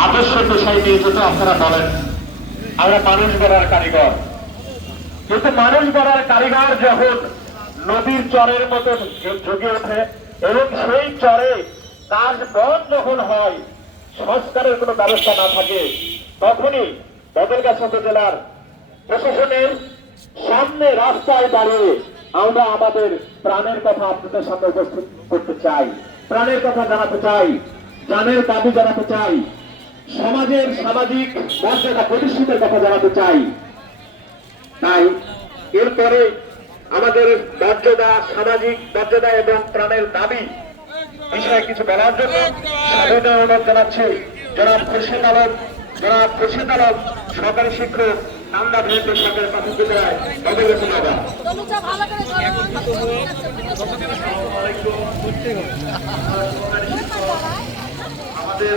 আদর্শ পেশায় নিয়ে যেতে আপনারা বলেন আমরা মানুষ গড়ার কারিগর, কিন্তু মানুষ গড়ার কারিগর যখন নদীর চরের মতো ঝুঁকে ওঠে এবং সেই চরে কাজ বন্ধ যখন হয়, সংস্কারের কোনো ব্যবস্থা না থাকে, তখনই বদলগাছা উপজেলার প্রশাসনের সামনে রাস্তায় দাঁড়িয়ে আমরা আমাদের প্রাণের কথা আপনাদের সামনে উপস্থিত করতে চাই, প্রাণের কথা জানাতে চাই, জানের দাবি জানাতে চাই, সমাজের সামাজিক মর্যাদা প্রতিষ্ঠিতের কথা জানাতে চাই। তাই এরপরে আমাদের মর্যাদা, সামাজিক মর্যাদা এবং প্রাণের দাবি বিষয়ে কিছু বলার জন্য সাধুবাদ অনুরোধ জানাচ্ছি জনাব খুরশিদ আলম সহকারী শিক্ষক নামদা ভিত্তিক সরকারি প্রাথমিক বিদ্যালয় বদলগাছা নগর। আমাদের